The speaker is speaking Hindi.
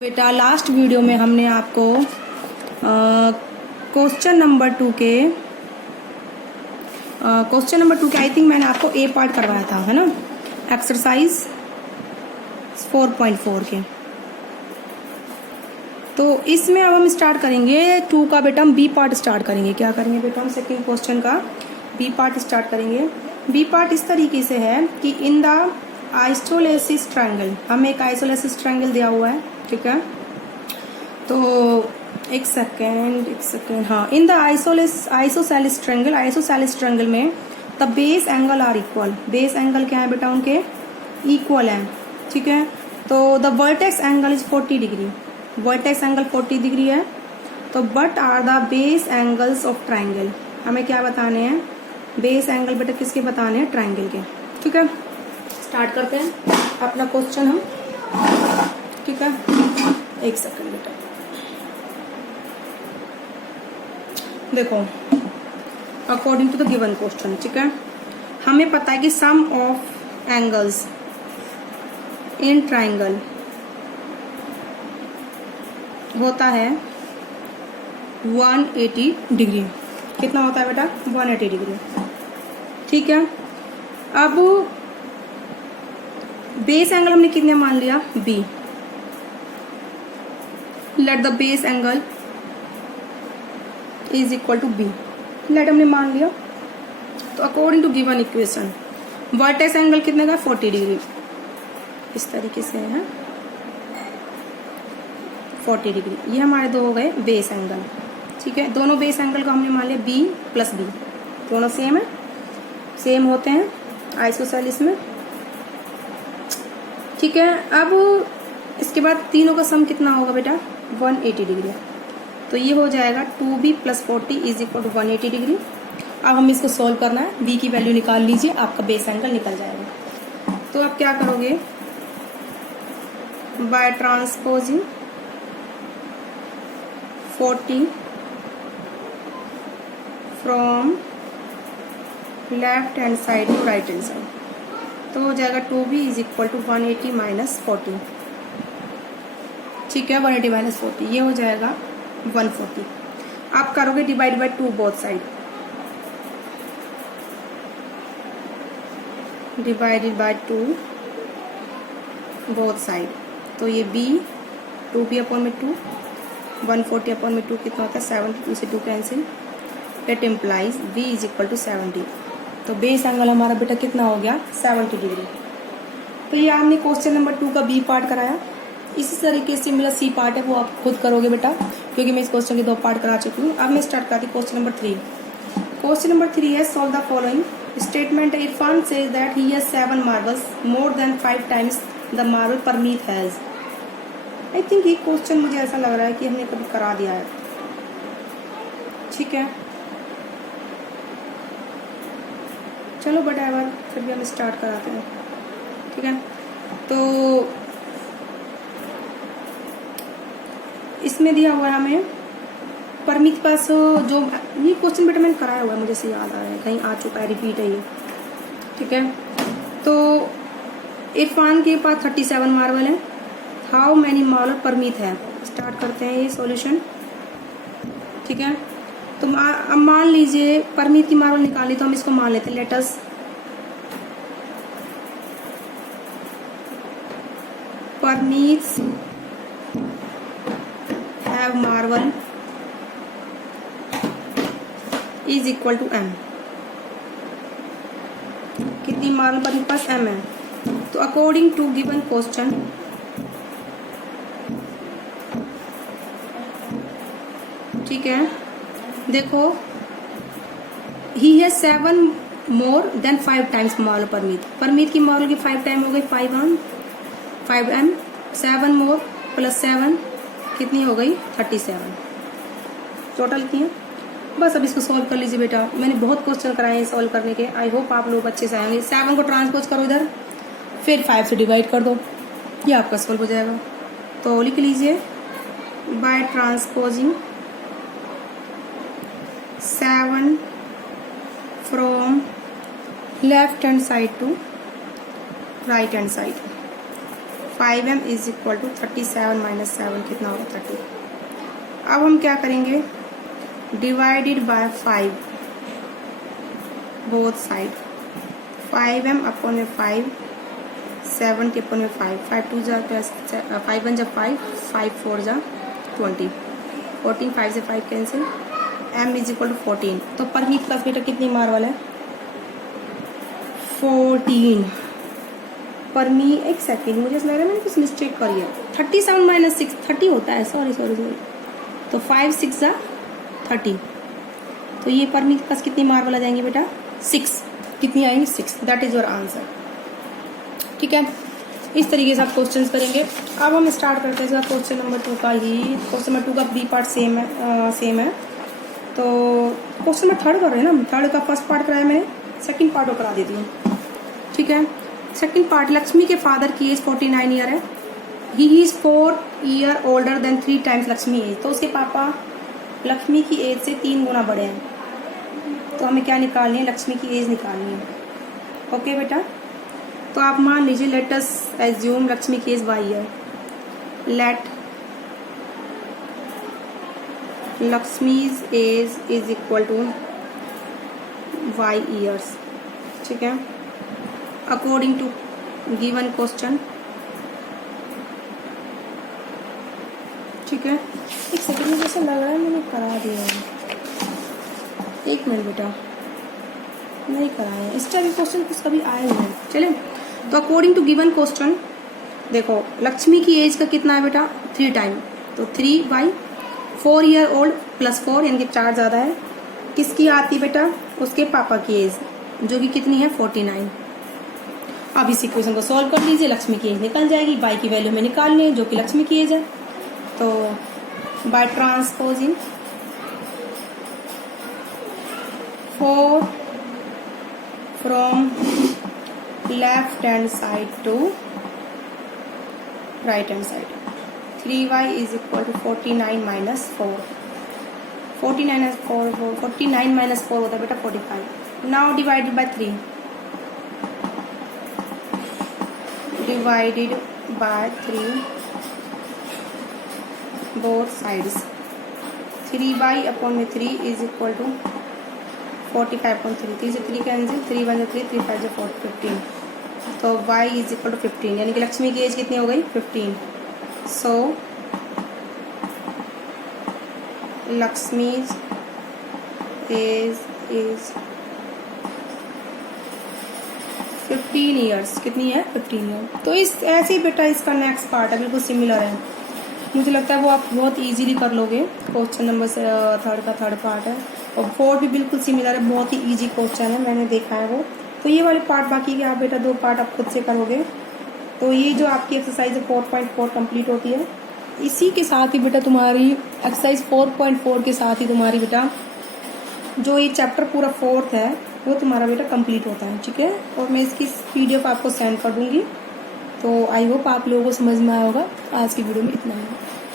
बेटा लास्ट वीडियो में हमने आपको क्वेश्चन नंबर टू के आई थिंक मैंने आपको ए पार्ट करवाया था, है ना, एक्सरसाइज 4.4 के। तो इसमें अब हम स्टार्ट करेंगे टू का बेटा, हम बी पार्ट स्टार्ट करेंगे। क्या करेंगे बेटा, हम सेकेंड क्वेश्चन का बी पार्ट स्टार्ट करेंगे। बी पार्ट इस तरीके से है कि इन द आइसोसेलेस ट्रायंगल, हमें एक आइसोसेलेस ट्रायंगल दिया हुआ है, ठीक है। तो एक सेकेंड, हाँ, इन द आइसोसेलेस ट्रायंगल में the base angle are equal. Base angle क्या है बेटा, उनके इक्वल है, ठीक है। तो the vertex angle is 40 degree, vertex angle 40 degree है। तो but are the base angles of triangle, हमें क्या बताने हैं, बेस एंगल बेटा किसके बताने हैं, ट्रायंगल के, ठीक है। स्टार्ट करते हैं अपना क्वेश्चन हम, ठीक है। एक सेकंड बेटा, देखो according to the given question, ठीक है, हमें पता है कि sum of angles in triangle होता है 180 डिग्री। कितना होता है बेटा, 180 डिग्री, ठीक है। अब बेस एंगल हमने कितने मान लिया, b. Let the base angle is equal to b, let हमने मान लिया। तो according to given equation vertex angle कितने का, 40 डिग्री, इस तरीके से है 40 डिग्री। ये हमारे दो हो गए बेस एंगल, ठीक है। दोनों बेस एंगल को हमने मान लिया बी प्लस बी, दोनों सेम है, सेम होते हैं आइसोसेलेस में, ठीक है। अब इसके बाद तीनों का सम कितना होगा बेटा, 180 डिग्री। तो ये हो जाएगा 2b plus 40 is equal to 180 degree. अब हमें इसको सॉल्व करना है, b की वैल्यू निकाल लीजिए, आपका बेस एंगल निकल जाएगा। तो आप क्या करोगे, by transposing 40 from left hand side to right hand side, तो हो जाएगा 2b is equal to 180 minus 40, ठीक है। 180 माइनस 40 ये हो जाएगा 140। आप करोगे divide by 2 both side, divided by 2 both side. तो ये b 2b अपॉन में 2, 140 अपॉन में 2 कितना होता है 70, 2 से 2 cancel, it implies b is equal to 70। तो बेस एंगल हमारा बेटा कितना हो गया, 70 डिग्री। तो ये आपने क्वेश्चन नंबर 2 का बी पार्ट कराया। इसी तरीके से मेरा सी पार्ट है वो आप खुद करोगे बेटा, क्योंकि मैं इस क्वेश्चन के 2 पार्ट करा चुकी हूँ। अब मैं स्टार्ट करती हूँ क्वेश्चन नंबर 3। क्वेश्चन नंबर 3 है solve the following statement. Irfan says that he has 7 marbles more than 5 times the marble Parmeet has. I think ये क्वेश्चन मुझे ऐसा लग रहा है कि हमने कभी करा दिया है, ठीक है। चलो बट एवर फिर भी हम स्टार्ट कराते हैं, ठीक है। तो इसमें दिया हुआ है हमें परमीत के पास जो, ये क्वेश्चन बेटा मैंने कराया हुआ है, मुझे से याद आ रहा है, कहीं आ चुका है, रिपीट है ये, ठीक है। तो इरफान के पास 37 मार्बल है, हाउ मैनी मार्बल परमीत है। स्टार्ट करते हैं ये सॉल्यूशन, ठीक है। तो अब मान लीजिए परमीत की मार्बल निकाली, तो हम इसको मान लेते हैं, let us Parmeet have marble is equal to m। कितनी मार्बल परमीत के पास, m है। तो अकॉर्डिंग टू गिवन क्वेश्चन ठीक है, देखो ही है 7 more than 5 times marble Parmeet. Parmeet की मार्बल की 5 टाइम हो गई 5m, 7 मोर प्लस 7 कितनी हो गई 37 टोटल की है। बस अब इसको सॉल्व कर लीजिए बेटा, मैंने बहुत क्वेश्चन कराए हैं सॉल्व करने के, आई होप आप लोग अच्छे से आएंगे। 7 को ट्रांसपोज करो इधर, फिर 5 से डिवाइड कर दो, ये आपका सॉल्व हो जाएगा। तो लिख लीजिए by transposing 7 from left hand side to right hand side, 5m is equal to 37 minus 7 कितना होगा 30। अब हम क्या करेंगे, divided by 5 both side, 5m upon में 5, 7 के अपॉन में 5, 5 2 जा प्लस 5 1 जा 5, 5 4 जा 20, 14 5 से 5 cancel, m is equal to 14। तो परमीत प्लस बेटा कितनी मार वाला है 14। परमी एक सेकेंड, मुझे लग रहा है मैंने कुछ मिस्टेक करी है। 37 माइनस 6 30 होता है, सॉरी सॉरी सॉरी। तो 5 6 जा 30, तो ये परमीत प्लस कितनी मार वाला जाएंगे बेटा 6, कितनी आएंगी 6, दैट इज योर आंसर। ठीक है, इस तरीके से आप क्वेश्चन करेंगे। अब हम स्टार्ट करते हैं इसका क्वेश्चन नंबर 2 का ही। क्वेश्चन नंबर 2 का बी पार्ट सेम है। तो क्वेश्चन नंबर 3 कर रहे हैं ना, 3 का फर्स्ट पार्ट कराया मैंने, सेकंड पार्ट को करा देती हूँ। ठीक है, सेकंड पार्ट, लक्ष्मी के फादर की एज 49 ईयर है, he is 4 year older than 3 times Lakshmi age. तो उसके पापा लक्ष्मी की एज से 3 गुना बड़े हैं, तो हमें क्या निकालनी है, लक्ष्मी की एज निकालनी है। ओके बेटा, तो आप मान लीजिए लेट अस एज्यूम लक्ष्मी की एज y है, let Lakshmi's age is equal to y years. ठीक है, अकॉर्डिंग टू गिवन क्वेश्चन। ठीक है, एक सेकंड में जैसे लग रहा है मैंने करा दिया है, एक मिनट बेटा, नहीं कराया इस टाइप क्वेश्चन कुछ कभी आए हुए हैं। चले, तो अकॉर्डिंग टू गिवन क्वेश्चन देखो लक्ष्मी की एज का कितना है बेटा 3 टाइम, तो 3 बाई 4 ईयर ओल्ड प्लस 4 यानी कि 4 ज़्यादा है। किसकी आती है बेटा, उसके पापा की एज जो कि कितनी है 49। अब इस इक्वेशन को सॉल्व कर लीजिए, लक्ष्मी की एज निकल जाएगी, बाई की वैल्यू में निकालनी है जो कि लक्ष्मी की एज है। तो by transposing 4 from left hand side to right hand side, 3y is equal to 49 minus 4, 49 minus 4 होता है बेटा 45। Now divided by 3, divided by 3 both sides, 3y upon में 3 इज इक्वल टू 45.3, 3 से 3 कैंसिल, 3 1 3, 3 5 15, तो y इज इक्वल टू 15, यानी कि लक्ष्मी की एज कितनी हो गई 15। सो लक्ष्मीज एज इज 15 ईयर्स, कितनी है 15 ईयर। तो इस ऐसे ही बेटा इसका नेक्स्ट पार्ट है, बिल्कुल सिमिलर है, मुझे लगता है वो आप बहुत इजीली कर लोगे। क्वेश्चन नंबर 3 का 3rd पार्ट है, और 4 भी बिल्कुल सिमिलर है, बहुत ही इजी क्वेश्चन है, मैंने देखा है वो। तो ये वाले पार्ट बाकी के आप बेटा 2 पार्ट आप खुद से करोगे। तो ये जो आपकी एक्सरसाइज 4.4 कंप्लीट होती है, इसी के साथ ही बेटा तुम्हारी एक्सरसाइज 4.4 के साथ ही तुम्हारी बेटा जो ये चैप्टर पूरा 4th है वो तुम्हारा बेटा कंप्लीट होता है। ठीक है, और मैं इसकी PDF आपको सेंड कर दूंगी। तो आई होप आप लोगों को समझ में आया होगा। आज की वीडियो में इतना ही।